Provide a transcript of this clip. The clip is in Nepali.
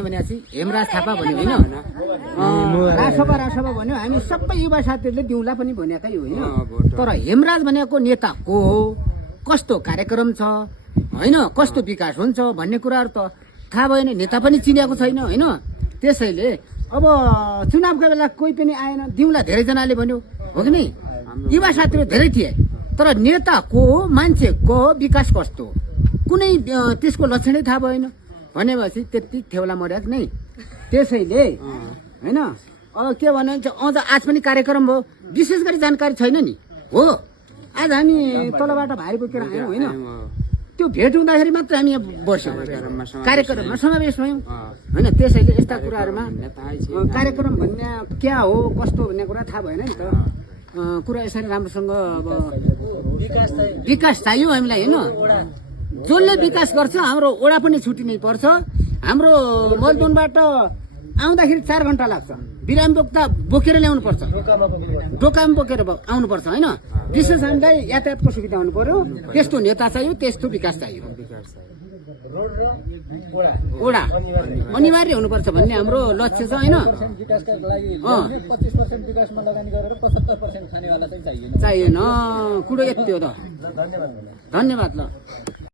भनेपछि हेमराज थापा भन्यो होइन, रासपा भन्यो, हामी सबै युवा साथीहरूले दिउँला पनि भनेकै होइन। तर हेमराज भनेको नेता को हो, कस्तो कार्यक्रम छ होइन, कस्तो विकास हुन्छ भन्ने कुराहरू त थाहा भएन, नेता पनि चिनेको छैन होइन। त्यसैले अब चुनावको बेला कोही पनि आएन, दिउँला धेरैजनाले भन्यो हो कि नै, युवा साथीहरू धेरै थिए। तर नेता को हो, मान्छे को हो, विकास कस्तो हो, कुनै त्यसको लक्षणै थाहा भएन भनेपछि त्यति थेउला मर्याक नै। त्यसैले होइन अब के भन्नुहुन्छ, अझ आज पनि कार्यक्रम भयो, विशेष गरी जानकारी छैन नि हो। आज हामी तलबाट भारी बोकेर आयौँ होइन, त्यो भेट हुँदाखेरि मात्र हामी यहाँ बस्यौँ, कार्यक्रममा समावेश भयौँ होइन। त्यसैले यस्ता कुराहरूमा कार्यक्रम भन्ने क्या हो कस्तो भन्ने कुरा थाहा भएन नि त। कुरा यसरी राम्रोसँग अब विकास चाहियो हामीलाई होइन। जसले विकास गर्छ हाम्रो ओडा पनि छुट्टिनै पर्छ। हाम्रो मलबनबाट आउँदाखेरि 4 घन्टा लाग्छ, बिरामी बोकेर ल्याउनु पर्छ, डोकामा बोकेर आउनुपर्छ होइन। विशेष हामीलाई यातायातको सुविधा हुनु पर्यो, त्यस्तो नेता चाहियो, त्यस्तो विकास चाहियो। ओडा अनिवार्य हुनुपर्छ भन्ने हाम्रो लक्ष्य छ होइन। चाहिएन कुरो यति हो त। धन्यवाद ल।